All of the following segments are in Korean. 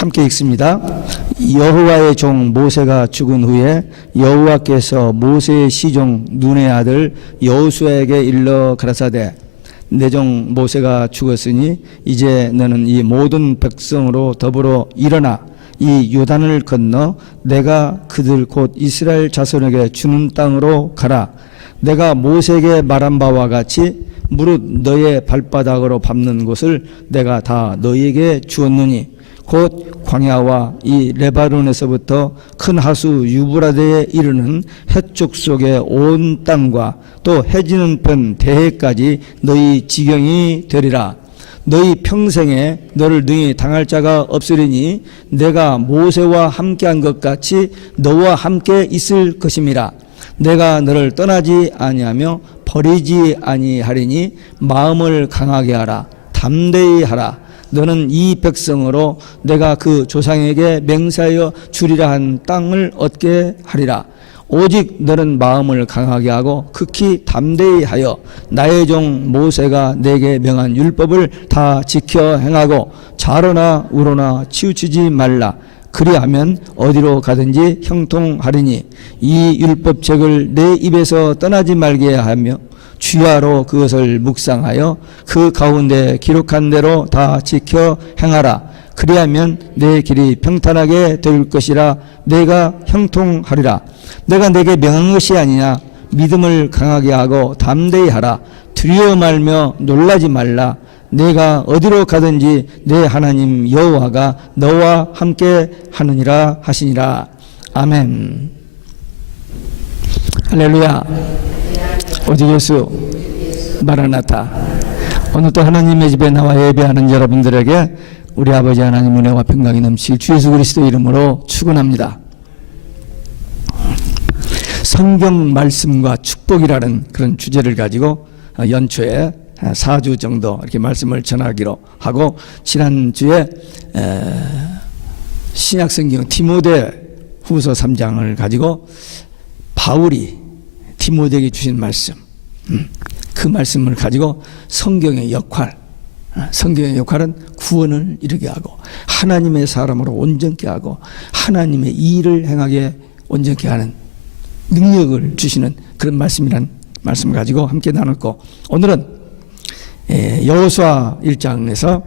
함께 읽습니다. 여호와의 종 모세가 죽은 후에 여호와께서 모세의 시종 눈의 아들 여호수아에게 일러 가라사대 내 종 모세가 죽었으니 이제 너는 이 모든 백성으로 더불어 일어나 이 요단을 건너 내가 그들 곧 이스라엘 자손에게 주는 땅으로 가라. 내가 모세에게 말한 바와 같이 무릇 너의 발바닥으로 밟는 곳을 내가 다 너희에게 주었느니 곧 광야와 이 레바논에서부터 큰 하수 유브라데에 이르는 해쪽 속의 온 땅과 또 해지는 편 대해까지 너희 지경이 되리라. 너희 평생에 너를 능히 당할 자가 없으리니 내가 모세와 함께한 것 같이 너와 함께 있을 것임이라. 내가 너를 떠나지 아니하며 버리지 아니하리니 마음을 강하게 하라. 담대히 하라. 너는 이 백성으로 내가 그 조상에게 맹세하여 주리라 한 땅을 얻게 하리라. 오직 너는 마음을 강하게 하고 극히 담대히 하여 나의 종 모세가 내게 명한 율법을 다 지켜 행하고 좌로나 우로나 치우치지 말라. 그리하면 어디로 가든지 형통하리니 이 율법책을 내 입에서 떠나지 말게 하며 주야로 그것을 묵상하여 그 가운데 기록한 대로 다 지켜 행하라. 그리하면 내 길이 평탄하게 될 것이라. 내가 형통하리라. 내가 내게 명한 것이 아니냐. 믿음을 강하게 하고 담대히 하라. 두려워 말며 놀라지 말라. 내가 어디로 가든지 내 하나님 여호와가 너와 함께 하느니라 하시니라. 아멘. 할렐루야. 오직 예수 마라나타. 오늘도 하나님의 집에 나와 예배하는 여러분들에게 우리 아버지 하나님 은혜와 평강이 넘칠 주 예수 그리스도 이름으로 축원합니다. 성경 말씀과 축복이라는 그런 주제를 가지고 연초에 4주 정도 이렇게 말씀을 전하기로 하고, 지난주에 신약성경 디모데 후서 3장을 가지고 바울이 디모데에게 주신 말씀, 그 말씀을 가지고 성경의 역할은 구원을 이루게 하고 하나님의 사람으로 온전케 하고 하나님의 일을 행하게 온전케 하는 능력을 주시는 그런 말씀이란 말씀을 가지고 함께 나눴고, 오늘은 여호수아 1장에서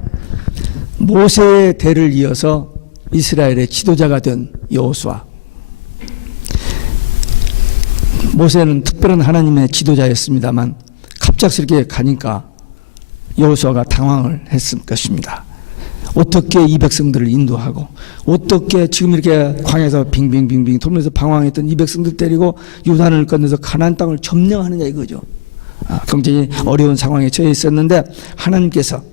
모세의 대를 이어서 이스라엘의 지도자가 된 여호수아. 모세는 특별한 하나님의 지도자였습니다만 갑작스럽게 가니까 여호수아가 당황을 했을 것입니다. 어떻게 이 백성들을 인도하고 어떻게 지금 이렇게 광야에서 빙빙빙빙 돌면서 방황했던 이 백성들 데리고 요단을 건너서 가나안 땅을 점령하느냐 이거죠. 굉장히 어려운 상황에 처해 있었는데 하나님께서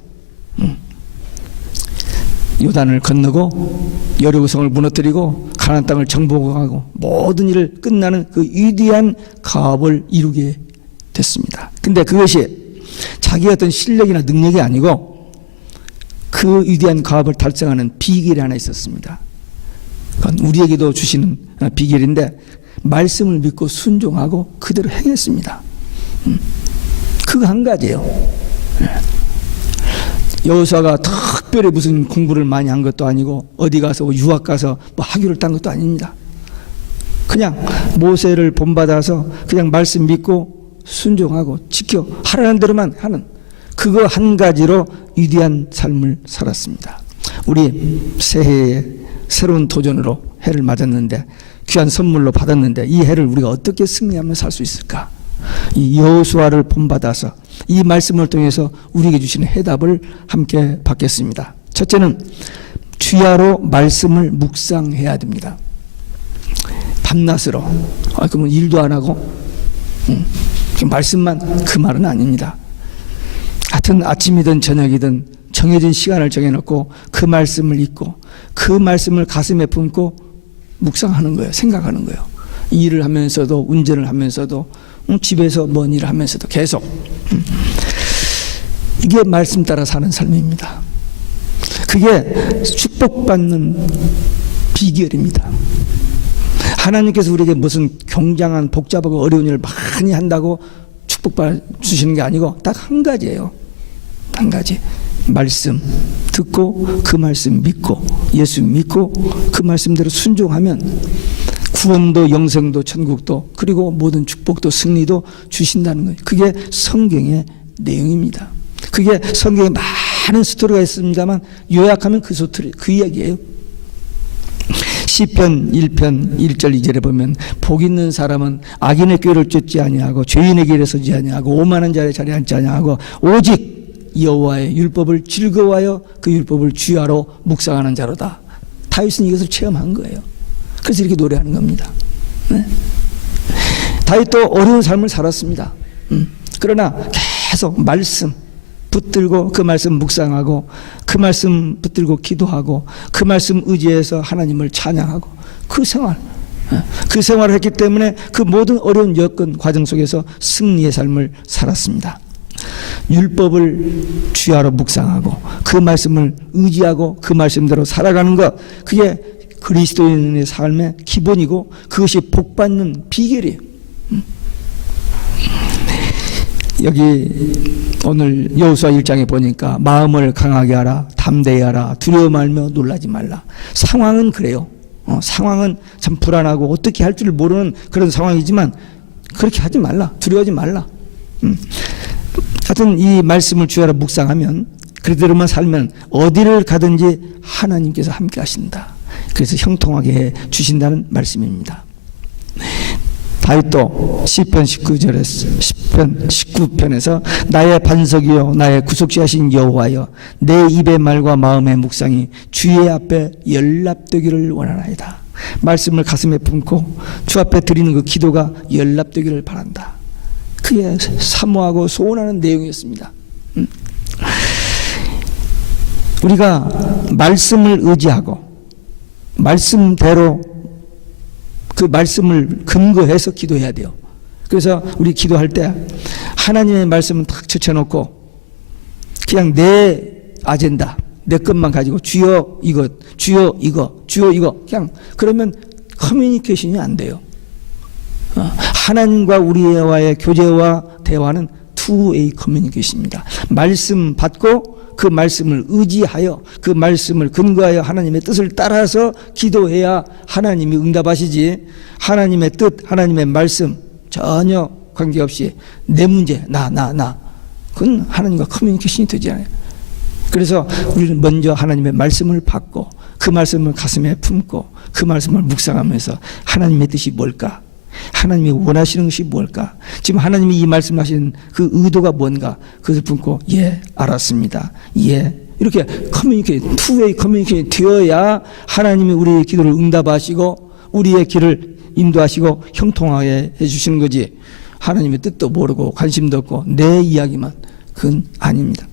요단을 건너고 여리고성을 무너뜨리고 가나안 땅을 정복하고 모든 일을 끝나는 그 위대한 가업을 이루게 됐습니다. 근데 그것이 자기의 어떤 실력이나 능력이 아니고 그 위대한 가업을 달성하는 비결이 하나 있었습니다. 그건 우리에게도 주시는 비결인데 말씀을 믿고 순종하고 그대로 행했습니다. 그거 한 가지예요. 여호수아가 특별히 무슨 공부를 많이 한 것도 아니고 어디 가서 유학 가서 뭐 학위를 딴 것도 아닙니다. 그냥 모세를 본받아서 그냥 말씀 믿고 순종하고 지켜 하라는 대로만 하는 그거 한 가지로 위대한 삶을 살았습니다. 우리 새해에 새로운 도전으로 해를 맞았는데 귀한 선물로 받았는데 이 해를 우리가 어떻게 승리하며 살 수 있을까? 이 여호수아를 본받아서 이 말씀을 통해서 우리에게 주시는 해답을 함께 받겠습니다. 첫째는 주야로 말씀을 묵상해야 됩니다. 밤낮으로. 그러면 일도 안 하고 말씀만, 그 말은 아닙니다. 같은 아침이든 저녁이든 정해진 시간을 정해놓고 그 말씀을 읽고 그 말씀을 가슴에 품고 묵상하는 거예요. 생각하는 거예요. 일을 하면서도 운전을 하면서도 집에서 뭔 일을 하면서도 계속 이게 말씀 따라 사는 삶입니다. 그게 축복받는 비결입니다. 하나님께서 우리에게 무슨 굉장한 복잡하고 어려운 일을 많이 한다고 축복받아 주시는 게 아니고 딱 한 가지예요. 한 가지. 말씀 듣고 그 말씀 믿고 예수 믿고 그 말씀대로 순종하면 구원도 영생도 천국도 그리고 모든 축복도 승리도 주신다는 거예요. 그게 성경의 내용입니다. 그게 성경에 많은 스토리가 있습니다만 요약하면 그 스토리, 그 이야기예요. 시편 1편 1절 2절에 보면 복 있는 사람은 악인의 꾀를 쫓지 아니하고 죄인의 길에 서지 아니하고 오만한 자의 자리에 앉지 아니하고 오직 여호와의 율법을 즐거워하여 그 율법을 주야로 묵상하는 자로다. 다윗은 이것을 체험한 거예요. 그래서 이렇게 노래하는 겁니다. 네? 다윗도 어려운 삶을 살았습니다. 그러나 계속 말씀 붙들고 그 말씀 묵상하고 그 말씀 붙들고 기도하고 그 말씀 의지해서 하나님을 찬양하고 그 생활을 했기 때문에 그 모든 어려운 여건 과정 속에서 승리의 삶을 살았습니다. 율법을 주야로 묵상하고 그 말씀을 의지하고 그 말씀대로 살아가는 것, 그게 그리스도인의 삶의 기본이고 그것이 복받는 비결이에요. 여기 오늘 여호수아 1장에 보니까 마음을 강하게 하라, 담대히 하라, 두려워 말며 놀라지 말라. 상황은 그래요. 상황은 참 불안하고 어떻게 할 줄 모르는 그런 상황이지만 그렇게 하지 말라, 두려워하지 말라. 하여튼 이 말씀을 주야로 묵상하면 그대로만 살면 어디를 가든지 하나님께서 함께 하신다. 그래서 형통하게 해 주신다는 말씀입니다. 다윗도 시편 19편에서 나의 반석이요 나의 구속자신 여호와여 내 입의 말과 마음의 묵상이 주의 앞에 연락되기를 원하나이다. 말씀을 가슴에 품고 주 앞에 드리는 그 기도가 연락되기를 바란다. 그게 사모하고 소원하는 내용이었습니다. 우리가 말씀을 의지하고 말씀대로 그 말씀을 근거해서 기도해야 돼요. 그래서 우리 기도할 때 하나님의 말씀은 탁 쳐놓고 그냥 내 아젠다, 내 것만 가지고 주여 이것, 주여 이거, 주여 이거 그냥 그러면 커뮤니케이션이 안 돼요. 하나님과 우리와의 교제와 대화는 투웨이 커뮤니케이션입니다. 말씀 받고 그 말씀을 의지하여 그 말씀을 근거하여 하나님의 뜻을 따라서 기도해야 하나님이 응답하시지, 하나님의 뜻, 하나님의 말씀 전혀 관계없이 내 문제, 나 그건 하나님과 커뮤니케이션이 되지 않아요. 그래서 우리는 먼저 하나님의 말씀을 받고 그 말씀을 가슴에 품고 그 말씀을 묵상하면서 하나님의 뜻이 뭘까? 하나님이 원하시는 것이 뭘까? 지금 하나님이 이 말씀하시는 그 의도가 뭔가? 그것을 품고 예, 알았습니다. 예. 이렇게 커뮤니케이션, 투웨이 커뮤니케이션이 되어야 하나님이 우리의 기도를 응답하시고 우리의 길을 인도하시고 형통하게 해주시는 거지. 하나님의 뜻도 모르고 관심도 없고 내 이야기만, 그건 아닙니다.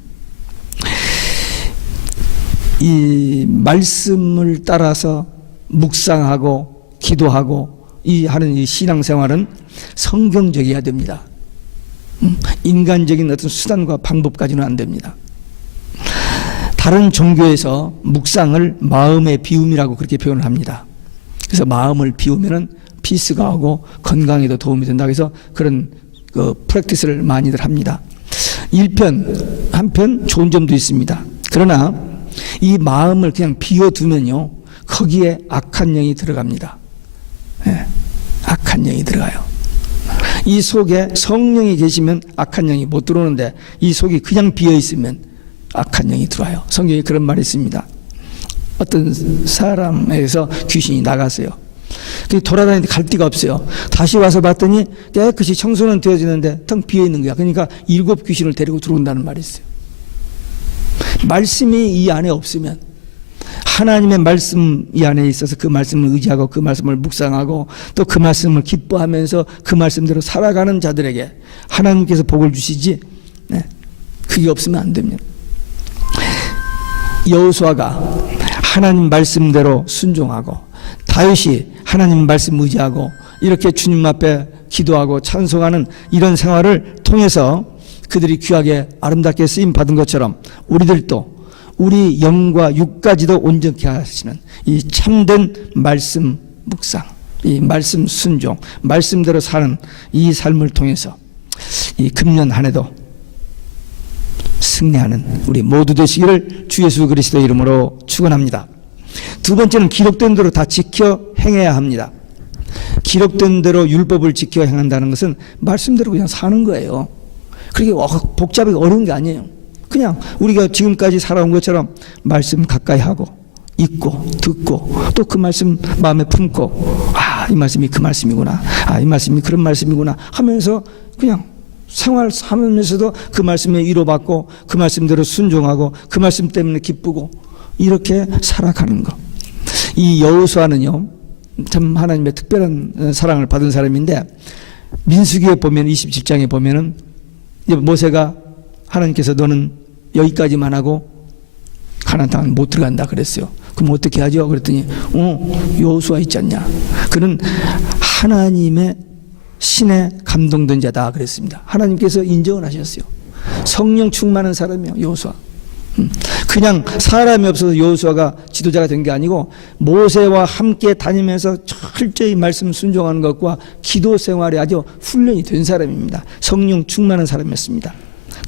이 말씀을 따라서 묵상하고 기도하고 하는 이 신앙생활은 성경적이어야 됩니다. 인간적인 어떤 수단과 방법까지는 안 됩니다. 다른 종교에서 묵상을 마음의 비움이라고 그렇게 표현을 합니다. 그래서 마음을 비우면은 피스가 오고 건강에도 도움이 된다. 그래서 그런 그 프랙티스를 많이들 합니다. 한편 좋은 점도 있습니다. 그러나 이 마음을 그냥 비워두면요, 거기에 악한 영이 들어갑니다. 네, 악한 영이 들어가요. 이 속에 성령이 계시면 악한 영이 못 들어오는데 이 속이 그냥 비어있으면 악한 영이 들어와요. 성경에 그런 말이 있습니다. 어떤 사람에게서 귀신이 나갔어요. 돌아다니는데 갈 데가 없어요. 다시 와서 봤더니 깨끗이 청소는 되어지는데 텅 비어있는 거야. 그러니까 7 귀신을 데리고 들어온다는 말이 있어요. 말씀이 이 안에 없으면, 하나님의 말씀 이 안에 있어서 그 말씀을 의지하고 그 말씀을 묵상하고 또 그 말씀을 기뻐하면서 그 말씀대로 살아가는 자들에게 하나님께서 복을 주시지, 네, 그게 없으면 안 됩니다. 여호수아가 하나님 말씀대로 순종하고 다윗이 하나님 말씀 의지하고 이렇게 주님 앞에 기도하고 찬송하는 이런 생활을 통해서 그들이 귀하게 아름답게 쓰임 받은 것처럼 우리들도 우리 영과 육까지도 온전케 하시는 이 참된 말씀 묵상, 이 말씀 순종, 말씀대로 사는 이 삶을 통해서 이 금년 한 해도 승리하는 우리 모두 되시기를 주 예수 그리스도의 이름으로 축원합니다. 두 번째는 기록된 대로 다 지켜 행해야 합니다. 기록된 대로 율법을 지켜 행한다는 것은 말씀대로 그냥 사는 거예요. 그렇게 복잡하게 어려운 게 아니에요. 그냥 우리가 지금까지 살아온 것처럼 말씀 가까이 하고 읽고 듣고 또 그 말씀 마음에 품고 이 말씀이 그 말씀이구나, 이 말씀이 그런 말씀이구나 하면서 그냥 생활하면서도 그 말씀에 위로받고 그 말씀대로 순종하고 그 말씀 때문에 기쁘고 이렇게 살아가는 것. 이 여호수아는요 참 하나님의 특별한 사랑을 받은 사람인데, 민수기에 보면 27장에 보면은 모세가 하나님께서 너는 여기까지만 하고 가나안 땅은 못 들어간다 그랬어요. 그럼 어떻게 하죠? 그랬더니 여호수아 있지 않냐, 그는 하나님의 신에 감동된 자다 그랬습니다. 하나님께서 인정을 하셨어요. 성령 충만한 사람이요 여호수아. 그냥 사람이 없어서 여호수아가 지도자가 된 게 아니고 모세와 함께 다니면서 철저히 말씀 순종하는 것과 기도 생활에 아주 훈련이 된 사람입니다. 성령 충만한 사람이었습니다.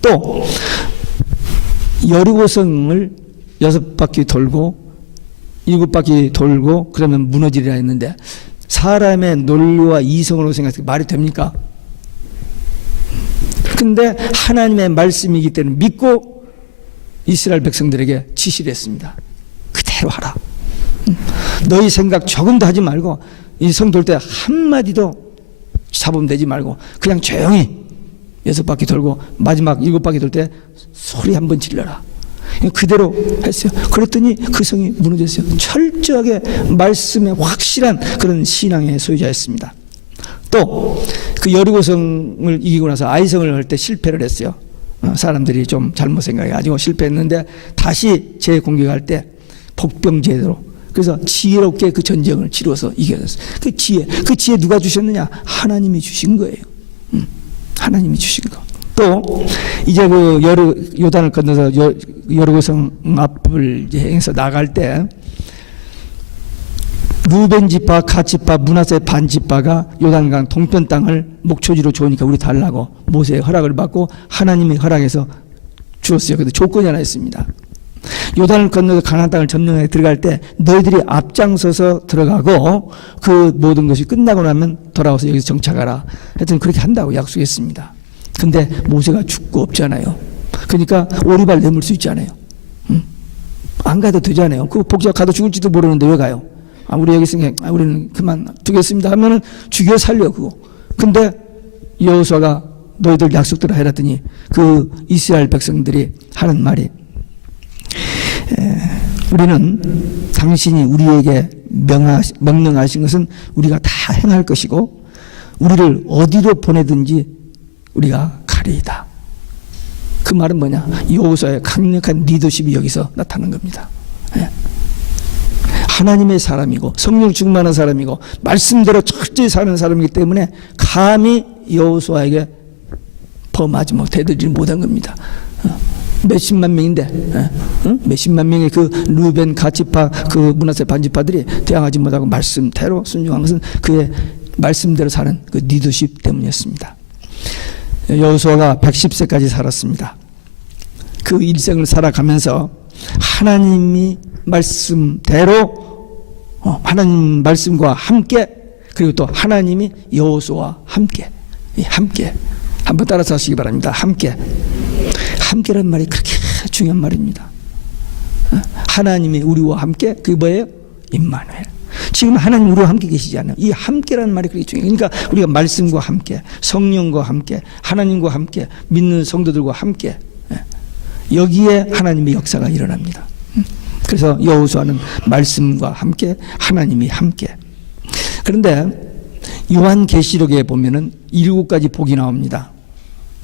또 여리고성을 6바퀴 돌고 7바퀴 돌고 그러면 무너지리라 했는데, 사람의 논리와 이성으로 생각해서 말이 됩니까? 근데 하나님의 말씀이기 때문에 믿고 이스라엘 백성들에게 지시를 했습니다. 그대로 하라. 너희 생각 조금도 하지 말고 이 성 돌 때 한마디도 잡음되지 말고 그냥 조용히 6바퀴 돌고 마지막 7바퀴 돌 때 소리 한번 질러라. 그대로 했어요. 그랬더니 그 성이 무너졌어요. 철저하게 말씀에 확실한 그런 신앙의 소유자였습니다. 또 그 여리고성을 이기고 나서 아이성을 할 때 실패를 했어요. 사람들이 좀 잘못 생각해가지고 실패했는데 다시 재공격할 때 복병제대로, 그래서 지혜롭게 그 전쟁을 치러서 이겨냈어요. 그 지혜 누가 주셨느냐? 하나님이 주신 거예요. 하나님이 주신 거. 또 이제 그 요단을 건너서 여리고성 앞을 이제 행해서 나갈 때 루벤 지파, 갓 지파, 므낫세 반 지파가 요단강 동편 땅을 목초지로 주니까 우리 달라고 모세의 허락을 받고 하나님의 허락해서 주었어요. 근데 조건이 하나 있습니다. 요단을 건너서 가나안 땅을 점령해 들어갈 때 너희들이 앞장서서 들어가고 그 모든 것이 끝나고 나면 돌아와서 여기서 정착하라. 하여튼 그렇게 한다고 약속했습니다. 근데 모세가 죽고 없잖아요. 그러니까 오리발 내물 수 있잖아요. 안 가도 되잖아요. 그 복잡 가도 죽을지도 모르는데 왜 가요? 우리 여기 있으니까 우리는 그만 두겠습니다 하면은 죽여 살려 그거. 근데 여호수아가 너희들 약속대로 해라더니 그 이스라엘 백성들이 하는 말이 우리는 당신이 우리에게 명령하신 것은 우리가 다 행할 것이고 우리를 어디로 보내든지 우리가 가리이다. 그 말은 뭐냐? 여호수아의 강력한 리더십이 여기서 나타난 겁니다. 하나님의 사람이고 성령 충만한 사람이고 말씀대로 철저히 사는 사람이기 때문에 감히 여호수아에게 범하지 대들지 못한 겁니다. 몇십만 명인데 몇십만 명의 그 루벤 갓지파 그 므낫세 반지파들이 대항하지 못하고 말씀대로 순종한 것은 그의 말씀대로 사는 그 리더십 때문이었습니다. 여호수아가 110세까지 살았습니다. 그 일생을 살아가면서 하나님이 말씀대로 하나님 말씀과 함께, 그리고 또 하나님이 여호수아와 함께 한번 따라서 하시기 바랍니다. 함께란 말이 그렇게 중요한 말입니다. 하나님이 우리와 함께, 그게 뭐예요? 임마누엘. 지금 하나님 우리와 함께 계시지 않나요? 이 함께라는 말이 그렇게 중요해요. 그러니까 우리가 말씀과 함께, 성령과 함께, 하나님과 함께, 믿는 성도들과 함께, 여기에 하나님의 역사가 일어납니다. 그래서 여호수아는 말씀과 함께, 하나님이 함께. 그런데 요한계시록에 보면은 7가지 복이 나옵니다.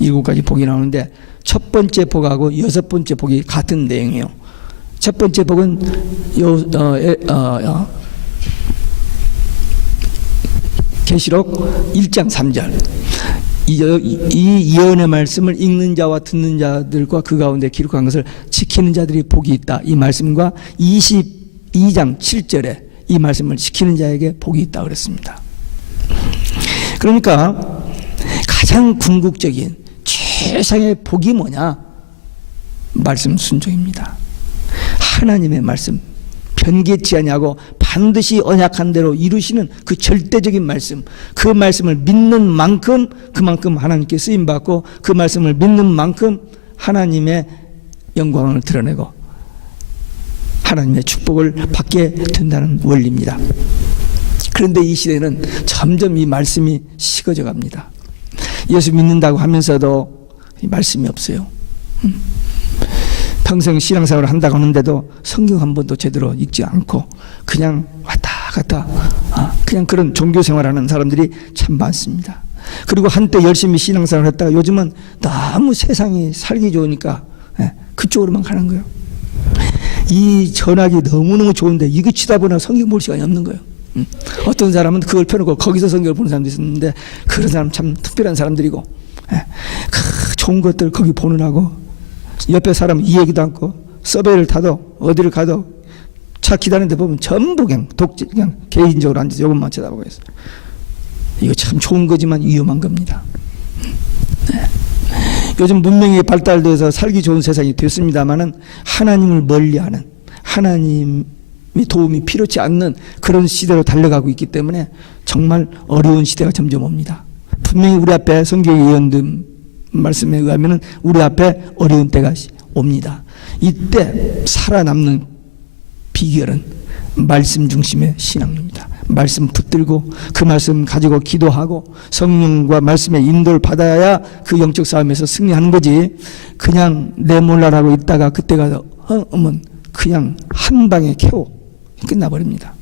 7가지 복이 나오는데 첫 번째 복하고 6번째 복이 같은 내용이에요. 첫 번째 복은 계시록 1장 3절. 이 예언의 말씀을 읽는 자와 듣는 자들과 그 가운데 기록한 것을 지키는 자들이 복이 있다. 이 말씀과 22장 7절에 이 말씀을 지키는 자에게 복이 있다 그랬습니다. 그러니까 가장 궁극적인 최상의 복이 뭐냐? 말씀 순종입니다. 하나님의 말씀 변개치 아니하고 반드시 언약한 대로 이루시는 그 절대적인 말씀, 그 말씀을 믿는 만큼 그만큼 하나님께 쓰임받고 그 말씀을 믿는 만큼 하나님의 영광을 드러내고 하나님의 축복을 받게 된다는 원리입니다. 그런데 이 시대는 점점 이 말씀이 식어져 갑니다. 예수 믿는다고 하면서도 이 말씀이 없어요. 평생 신앙생활을 한다고 하는데도 성경 한 번도 제대로 읽지 않고 그냥 왔다 갔다 그냥 그런 종교생활하는 사람들이 참 많습니다. 그리고 한때 열심히 신앙생활을 했다가 요즘은 너무 세상이 살기 좋으니까 그쪽으로만 가는 거예요. 이 전학이 너무너무 좋은데 이거 치다 보나 성경 볼 시간이 없는 거예요. 어떤 사람은 그걸 펴놓고 거기서 성경을 보는 사람도 있었는데 그런 사람 참 특별한 사람들이고 그 좋은 것들 거기 보느라고 옆에 사람 이 얘기도 않고 서베이를 타도 어디를 가도 차 기다리는데 보면 전부 그냥 그냥 개인적으로 앉아서 이것만 쳐다보고 있어요. 이거 참 좋은 거지만 위험한 겁니다. 요즘 문명이 발달돼서 살기 좋은 세상이 됐습니다마는 하나님을 멀리하는 하나님의 도움이 필요치 않는 그런 시대로 달려가고 있기 때문에 정말 어려운 시대가 점점 옵니다. 분명히 우리 앞에 성경의 예언된 말씀에 의하면 우리 앞에 어려운 때가 옵니다. 이때 살아남는 비결은 말씀 중심의 신앙입니다. 말씀 붙들고 그 말씀 가지고 기도하고 성령과 말씀의 인도를 받아야 그 영적 싸움에서 승리하는 거지 그냥 내 몰라라고 있다가 그때가 오면 그냥 한 방에 KO 끝나버립니다.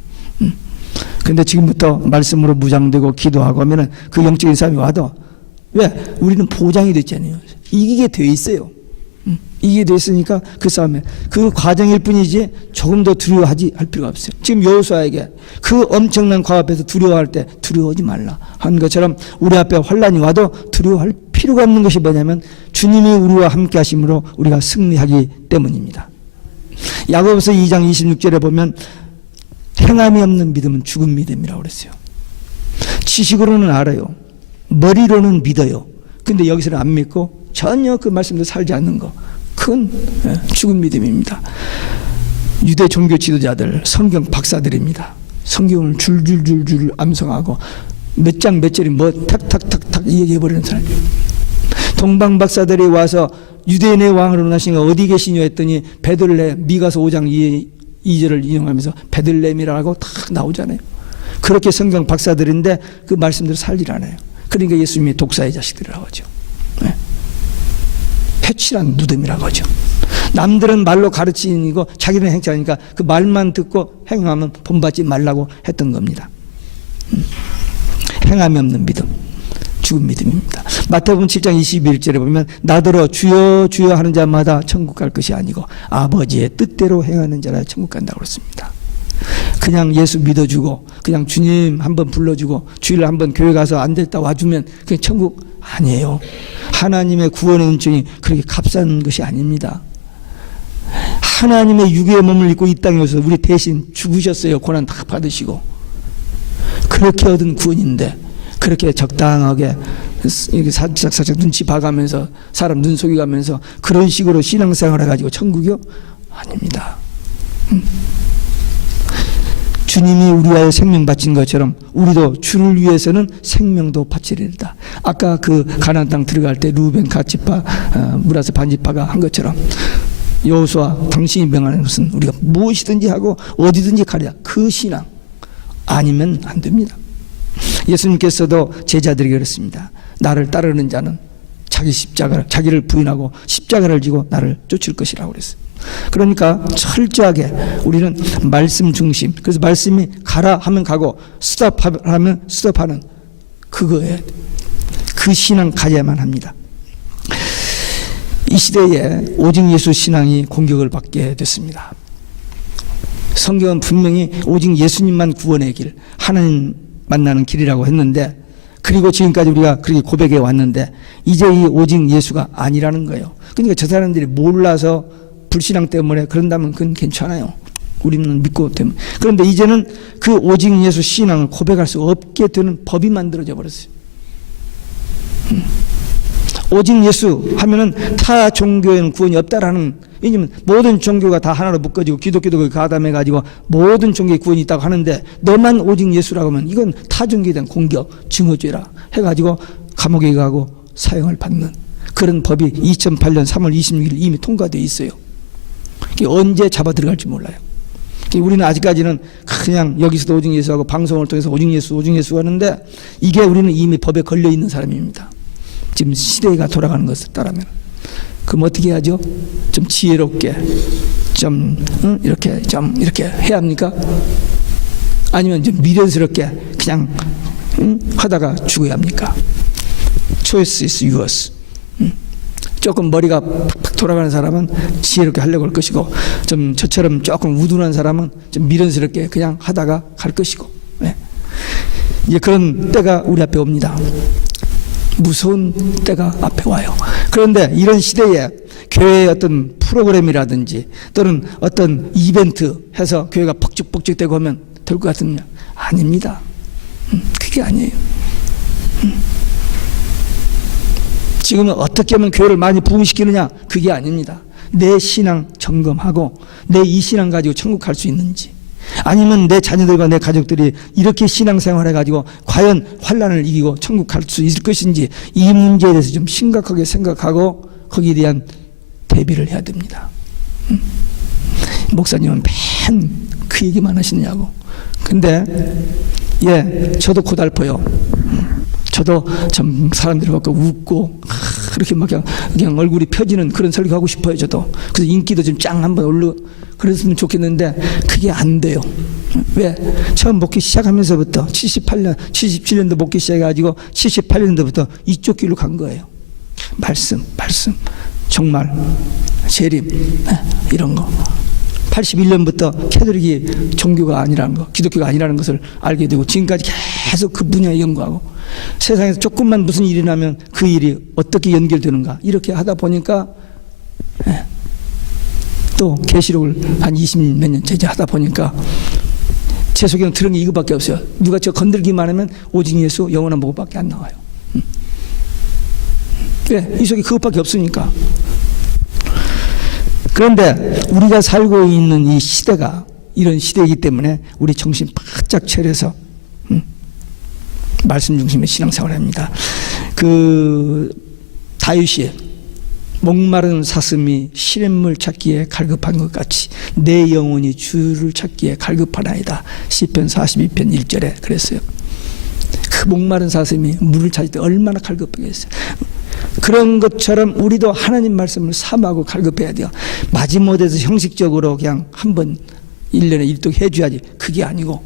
그런데 지금부터 말씀으로 무장되고 기도하고 하면은 그 영적인 싸움이 와도 왜? 우리는 보장이 됐잖아요. 이기게 돼 있어요. 이기게 돼 있으니까 그 싸움에 그 과정일 뿐이지 조금 더 두려워하지 할 필요가 없어요. 지금 여호수아에게 그 엄청난 과업 앞에서 두려워할 때 두려워하지 말라 한 것처럼 우리 앞에 환란이 와도 두려워할 필요가 없는 것이 뭐냐면 주님이 우리와 함께 하심으로 우리가 승리하기 때문입니다. 야고보서 2장 26절에 보면 행함이 없는 믿음은 죽은 믿음이라고 그랬어요. 지식으로는 알아요. 머리로는 믿어요. 근데 여기서는 안 믿고 전혀 그 말씀도 살지 않는 거 그건 죽은 믿음입니다. 유대 종교 지도자들 성경 박사들입니다. 성경을 줄줄줄줄 암송하고 몇 장 몇 절이 뭐 탁탁탁탁 얘기해버리는 사람이에요. 동방 박사들이 와서 유대인의 왕으로 나신 어디 계시냐 했더니 베들레헴 미가서 5장 2절을 인용하면서 베들레헴이라고 탁 나오잖아요. 그렇게 성경 박사들인데 그 말씀대로 살질 않아요. 그러니까 예수님이 독사의 자식들이라고 하죠. 회칠한 무덤이라고 하죠. 남들은 말로 가르치는 거 자기는 행치 않으니까 그 말만 듣고 행하면 본받지 말라고 했던 겁니다. 행함이 없는 믿음 죽은 믿음입니다. 마태복음 7장 21절에 보면 나더러 주여 주여 하는 자마다 천국 갈 것이 아니고 아버지의 뜻대로 행하는 자라 천국 간다고 그랬습니다. 그냥 예수 믿어주고 그냥 주님 한번 불러주고 주일 한번 교회 가서 앉아있다 와주면 그게 천국 아니에요. 하나님의 구원의 은총이 그렇게 값싼 것이 아닙니다. 하나님의 육의 몸을 입고 이 땅에 오셔서 우리 대신 죽으셨어요. 고난 다 받으시고 그렇게 얻은 구원인데 그렇게 적당하게 이렇게 살짝 눈치 봐가면서 사람 눈 속여가면서 그런 식으로 신앙생활 해가지고 천국이요? 아닙니다. 주님이 우리와의 생명 바친 것처럼 우리도 주를 위해서는 생명도 바치리다. 아까 그 가나안 땅 들어갈 때 루벤 갓지파 무라스 반지파가 한 것처럼 여호수아 당신이 명하는 것은 우리가 무엇이든지 하고 어디든지 가랴 그 신앙 아니면 안 됩니다. 예수님께서도 제자들에게 그랬습니다. 나를 따르는 자는 자기를 부인하고 십자가를 지고 나를 쫓을 것이라고 그랬어요. 그러니까 철저하게 우리는 말씀 중심. 그래서 말씀이 가라 하면 가고 스톱하면 스톱하는 그거에 그 신앙 가져야만 합니다. 이 시대에 오직 예수 신앙이 공격을 받게 됐습니다. 성경은 분명히 오직 예수님만 구원의 길, 하나님 만나는 길이라고 했는데 그리고 지금까지 우리가 그렇게 고백해 왔는데 이제 이 오직 예수가 아니라는 거예요. 그러니까 저 사람들이 몰라서 불신앙 때문에 그런다면 그건 괜찮아요. 우리는 믿고 때문에. 그런데 이제는 그 오직 예수 신앙을 고백할 수 없게 되는 법이 만들어져 버렸어요. 오직 예수 하면은 타 종교에는 구원이 없다라는, 왜냐면 모든 종교가 다 하나로 묶어지고 기독교도 가담해가지고 모든 종교에 구원이 있다고 하는데 너만 오직 예수라고 하면 이건 타 종교에 대한 공격, 증오죄라 해가지고 감옥에 가고 사형을 받는 그런 법이 2008년 3월 26일 이미 통과되어 있어요. 이게 언제 잡아 들어갈지 몰라요. 우리는 아직까지는 그냥 여기서도 오직 예수하고 방송을 통해서 오직 예수 하는데 이게 우리는 이미 법에 걸려 있는 사람입니다. 지금 시대가 돌아가는 것을 따르면. 그럼 어떻게 하죠? 좀 지혜롭게 이렇게 해야 합니까? 아니면 좀 미련스럽게 그냥 하다가 죽어야 합니까? Choice is yours. 조금 머리가 팍팍 돌아가는 사람은 지혜롭게 하려고 할 것이고, 좀 저처럼 조금 우둔한 사람은 좀 미련스럽게 그냥 하다가 갈 것이고, 네. 이제 그런 때가 우리 앞에 옵니다. 무서운 때가 앞에 와요. 그런데 이런 시대에 교회의 어떤 프로그램이라든지 또는 어떤 이벤트 해서 교회가 벅죽벅죽되고 하면 될 것 같으냐? 아닙니다. 그게 아니에요. 지금은 어떻게 하면 교회를 많이 부흥시키느냐? 그게 아닙니다. 내 신앙 점검하고 내 이 신앙 가지고 천국 갈 수 있는지, 아니면 내 자녀들과 내 가족들이 이렇게 신앙생활 해가지고 과연 환난을 이기고 천국 갈 수 있을 것인지, 이 문제에 대해서 좀 심각하게 생각하고 거기에 대한 대비를 해야 됩니다. 목사님은 맨 그 얘기만 하시느냐고. 근데 저도 고달퍼요. 저도 좀 사람들이 갖고 웃고 그렇게 막 그냥 얼굴이 펴지는 그런 설교하고 싶어요. 저도. 그래서 인기도 좀 짱 한번 올려 그랬으면 좋겠는데 그게 안 돼요. 왜? 처음 목회 시작하면서부터 77년도 목회 시작해가지고 78년도부터 이쪽 길로 간 거예요. 말씀 정말 재림 이런 거. 81년부터 캐톨릭이 종교가 아니라는 거, 기독교가 아니라는 것을 알게 되고 지금까지 계속 그 분야에 연구하고, 세상에서 조금만 무슨 일이 나면 그 일이 어떻게 연결되는가 이렇게 하다 보니까 또 계시록을 한 20몇 년째 하다 보니까 제 속에는 들은 게 이거밖에 없어요. 누가 저 건들기만 하면 오직 예수 영원한 복밖에 안 나와요. 왜? 이 속에 그것밖에 없으니까. 그런데 우리가 살고 있는 이 시대가 이런 시대이기 때문에 우리 정신 바짝 차려서 말씀 중심의 신앙생활을 합니다. 그 다윗이 목마른 사슴이 시냇물 찾기에 갈급한 것 같이 내 영혼이 주를 찾기에 갈급하나이다. 시편 42편 1절에 그랬어요. 그 목마른 사슴이 물을 찾을 때 얼마나 갈급하겠어요. 그런 것처럼 우리도 하나님 말씀을 사모하고 갈급해야 돼요. 마지못해서 형식적으로 그냥 한번 1년에 일독 해줘야지. 그게 아니고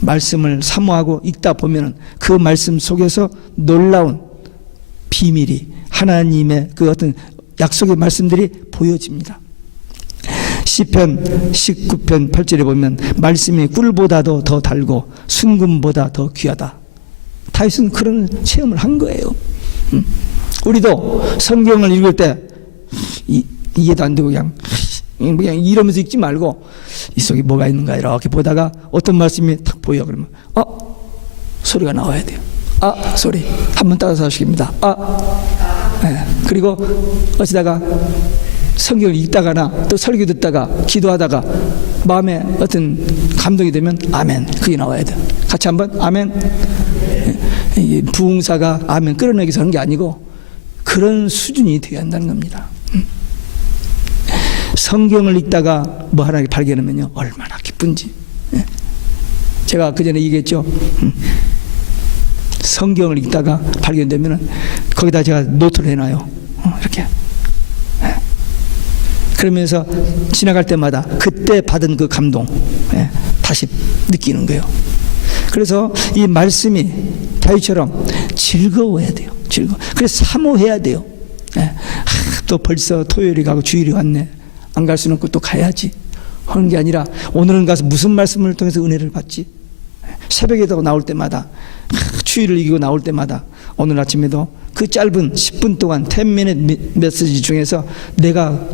말씀을 사모하고 읽다 보면 그 말씀 속에서 놀라운 비밀이, 하나님의 그 어떤 약속의 말씀들이 보여집니다. 시편 19편 8절에 보면 말씀이 꿀보다도 더 달고 순금보다 더 귀하다. 다윗은 그런 체험을 한 거예요. 우리도 성경을 읽을 때 이해도 안 되고 그냥 이러면서 읽지 말고 이 속에 뭐가 있는가 이렇게 보다가 어떤 말씀이 딱 보여. 그러면 소리가 나와야 돼요. 소리 한번 따라서 하십니다. 그리고 어찌다가 성경을 읽다가나 또 설교 듣다가 기도하다가 마음에 어떤 감동이 되면 아멘, 그게 나와야 돼요. 같이 한번 아멘. 부흥사가 아멘 끌어내기 위해서 하는 게 아니고 그런 수준이 되어야 한다는 겁니다. 성경을 읽다가 뭐 하나 발견하면요 얼마나 기쁜지. 제가 그전에 얘기했죠. 성경을 읽다가 발견되면 거기다 제가 노트를 해놔요. 이렇게. 그러면서 지나갈 때마다 그때 받은 그 감동 다시 느끼는 거예요. 그래서 이 말씀이 다윗처럼 즐거워야 돼요. 그래서 사모해야 돼요. 또 벌써 토요일이 가고 주일이 왔네. 안 갈 수는 없고 또 가야지 하는 게 아니라 오늘은 가서 무슨 말씀을 통해서 은혜를 받지. 새벽에도 나올 때마다 추위를 이기고 나올 때마다 오늘 아침에도 그 짧은 10분 동안 10minute 메시지 중에서 내가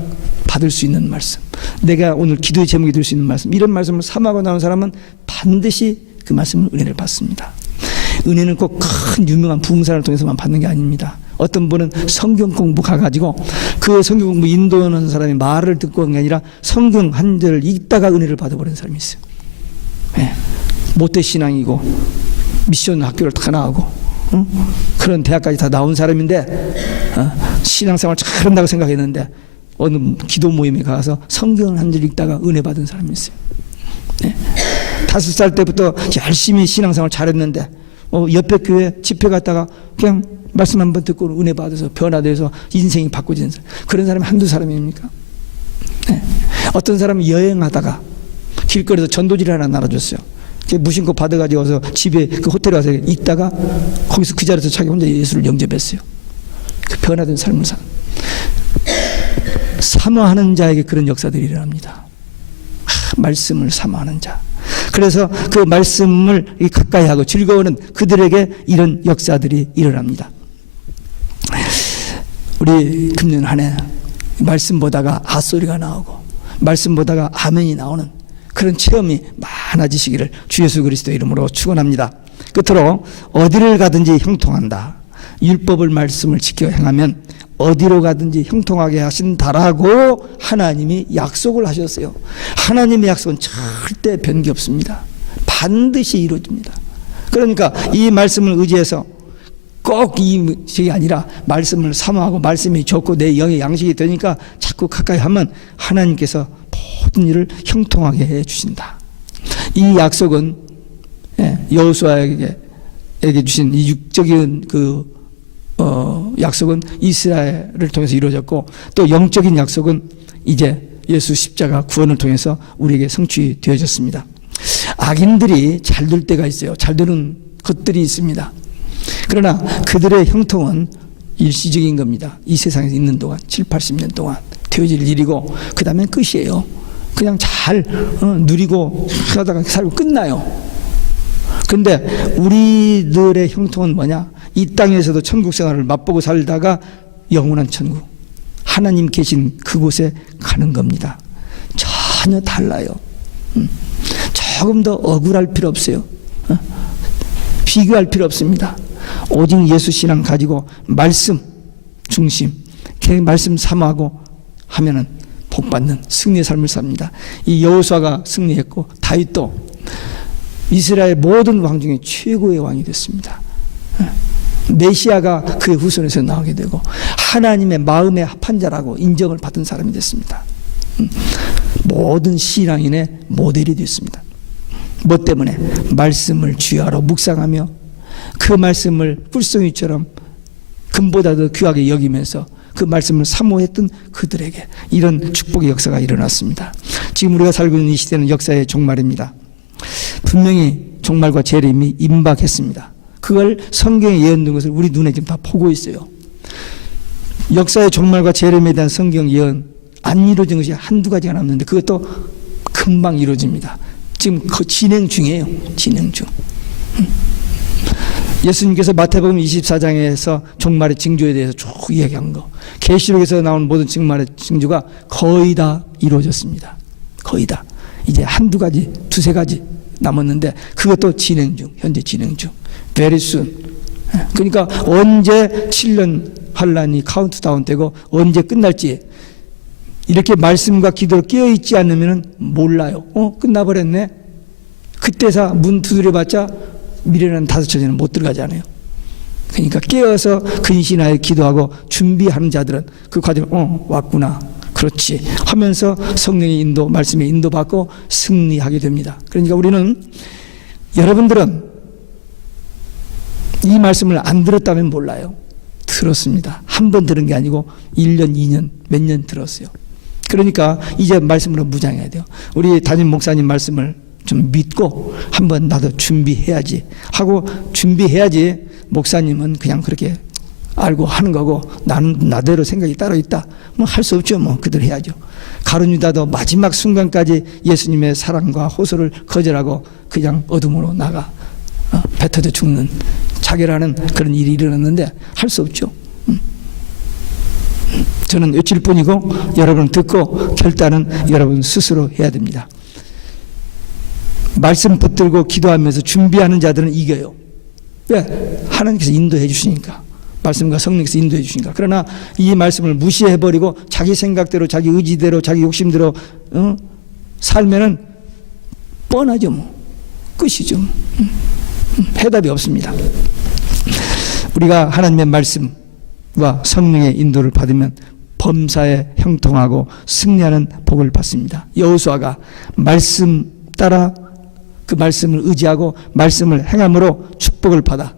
받을 수 있는 말씀, 내가 오늘 기도의 제목이 될 수 있는 말씀, 이런 말씀을 삼하고 나온 사람은 반드시 그 말씀을 은혜를 받습니다. 은혜는 꼭 큰 유명한 부흥사를 통해서만 받는 게 아닙니다. 어떤 분은 성경 공부 가가지고 그 성경 공부 인도하는 사람이 말을 듣고 온 게 아니라 성경 한 절을 읽다가 은혜를 받아버리는 사람이 있어요. 예. 모태신앙이고 미션 학교를 다 나오고 그런 대학까지 다 나온 사람인데 신앙생활 잘한다고 생각했는데 어느 기도 모임에 가서 성경을 한 절 읽다가 은혜 받은 사람이 있어요. 네. 5살 때부터 열심히 신앙생활 잘했는데 옆에 교회 집회 갔다가 그냥 말씀 한번 듣고 은혜 받아서 변화돼서 인생이 바꿔지는 사람. 그런 사람이 한두 사람입니까? 네. 어떤 사람은 여행하다가 길거리에서 전도지를 하나 나눠줬어요. 무심코 받아가지고 와서 집에 그 호텔에 가서 있다가 거기서 그 자리에서 자기 혼자 예수를 영접했어요. 그 변화된 삶을 산. 사모하는 자에게 그런 역사들이 일어납니다. 말씀을 사모하는 자. 그래서 그 말씀을 가까이 하고 즐거워하는 그들에게 이런 역사들이 일어납니다. 우리 금년 한 해 말씀 보다가 아소리가 나오고 말씀 보다가 아멘이 나오는 그런 체험이 많아지시기를 주 예수 그리스도 이름으로 축원합니다. 끝으로 어디를 가든지 형통한다. 율법을 말씀을 지켜 행하면 어디로 가든지 형통하게 하신다라고 하나님이 약속을 하셨어요. 하나님의 약속은 절대 변기 없습니다. 반드시 이루어집니다. 그러니까 이 말씀을 의지해서 꼭 이식이 아니라 말씀을 사모하고 말씀이 좋고 내 영의 양식이 되니까 자꾸 가까이 하면 하나님께서 모든 일을 형통하게 해 주신다. 이 약속은 여호수아에게 주신 이 육적인 약속은 이스라엘을 통해서 이루어졌고 또 영적인 약속은 이제 예수 십자가 구원을 통해서 우리에게 성취되어졌습니다. 악인들이 잘 될 때가 있어요. 잘 되는 것들이 있습니다. 그러나 그들의 형통은 일시적인 겁니다. 이 세상에서 있는 동안 7, 80년 동안 되어질 일이고 그 다음에 끝이에요. 그냥 잘 누리고 하다가 살고 끝나요. 그런데 우리들의 형통은 뭐냐? 이 땅에서도 천국 생활을 맛보고 살다가 영원한 천국 하나님 계신 그곳에 가는 겁니다. 전혀 달라요. 조금 더 억울할 필요 없어요. 비교할 필요 없습니다. 오직 예수 신앙 가지고 말씀 중심 말씀 사모하고 하면은 복받는 승리의 삶을 삽니다. 이 여호수아가 승리했고 다윗도 이스라엘 모든 왕 중에 최고의 왕이 됐습니다. 메시아가 그의 후손에서 나오게 되고 하나님의 마음에 합한 자라고 인정을 받은 사람이 됐습니다. 모든 신앙인의 모델이 됐습니다. 뭐 때문에? 말씀을 주야로 묵상하며 그 말씀을 뿔송이처럼 금보다 더 귀하게 여기면서 그 말씀을 사모했던 그들에게 이런 축복의 역사가 일어났습니다. 지금 우리가 살고 있는 이 시대는 역사의 종말입니다. 분명히 종말과 재림이 임박했습니다. 그걸 성경에 예언된 것을 우리 눈에 지금 다 보고 있어요. 역사의 종말과 재림에 대한 성경 예언 안 이루어진 것이 한두 가지가 남는데 그것도 금방 이루어집니다. 지금 진행 중이에요. 진행 중. 예수님께서 마태복음 24장에서 종말의 징조에 대해서 쭉 이야기한 거, 계시록에서 나온 모든 종말의 징조가 거의 다 이루어졌습니다. 거의 다. 이제 한두 가지, 두세 가지 남았는데 그것도 진행 중, 현재 진행 중. Very soon. 그러니까 언제 7년 환란이 카운트다운 되고 언제 끝날지 이렇게 말씀과 기도로 깨어있지 않으면 몰라요. 끝나버렸네. 그때서 문 두드려봤자 미래는 5처제는 못 들어가잖아요. 그러니까 깨어서 근신하여 기도하고 준비하는 자들은 그 과정을 왔구나. 그렇지 하면서 성령의 인도, 말씀의 인도받고 승리하게 됩니다. 그러니까 우리는 여러분들은 이 말씀을 안 들었다면 몰라요. 들었습니다. 한 번 들은 게 아니고 1년, 2년, 몇 년 들었어요. 그러니까 이제 말씀으로 무장해야 돼요. 우리 담임 목사님 말씀을 좀 믿고 한번 나도 준비해야지 하고 준비해야지. 목사님은 그냥 그렇게 알고 하는 거고 나는 나대로 생각이 따로 있다. 뭐 할 수 없죠. 뭐 그들 해야죠. 가룟 유다도 마지막 순간까지 예수님의 사랑과 호소를 거절하고 그냥 어둠으로 나가 뱉어져 죽는 자결하는 그런 일이 일어났는데 할 수 없죠. 저는 외칠 뿐이고 여러분 듣고 결단은 여러분 스스로 해야 됩니다. 말씀 붙들고 기도하면서 준비하는 자들은 이겨요. 왜? 하나님께서 인도해 주시니까. 말씀과 성령께서 인도해 주신가. 그러나 이 말씀을 무시해버리고 자기 생각대로 자기 의지대로 자기 욕심대로 살면은 뻔하죠. 뭐 끝이죠. 해답이 없습니다. 우리가 하나님의 말씀과 성령의 인도를 받으면 범사에 형통하고 승리하는 복을 받습니다. 여호수아가 말씀 따라 그 말씀을 의지하고 말씀을 행함으로 축복을 받아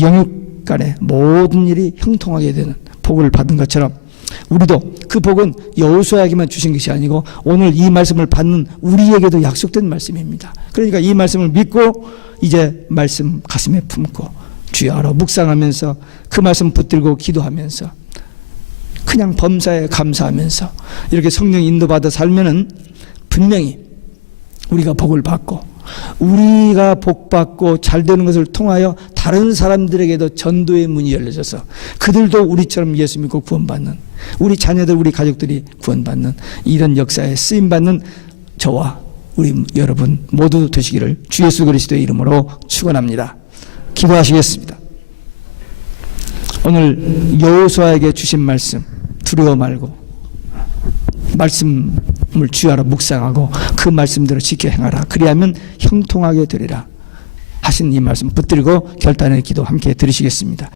영육 간의 모든 일이 형통하게 되는 복을 받은 것처럼 우리도 그 복은 여호수아에게만 주신 것이 아니고 오늘 이 말씀을 받는 우리에게도 약속된 말씀입니다. 그러니까 이 말씀을 믿고 이제 말씀 가슴에 품고 주야로 묵상하면서 그 말씀 붙들고 기도하면서 그냥 범사에 감사하면서 이렇게 성령 인도받아 살면은 분명히 우리가 복을 받고 우리가 복받고 잘되는 것을 통하여 다른 사람들에게도 전도의 문이 열려져서 그들도 우리처럼 예수 믿고 구원받는, 우리 자녀들 우리 가족들이 구원받는 이런 역사에 쓰임받는 저와 우리 여러분 모두 되시기를 주 예수 그리스도의 이름으로 축원합니다. 기도하시겠습니다. 오늘 여호수아에게 주신 말씀 두려워 말고 말씀을 주야로 묵상하고 그 말씀대로 지켜 행하라. 그리하면 형통하게 되리라 하신 이 말씀 붙들고 결단의 기도 함께 들으시겠습니다.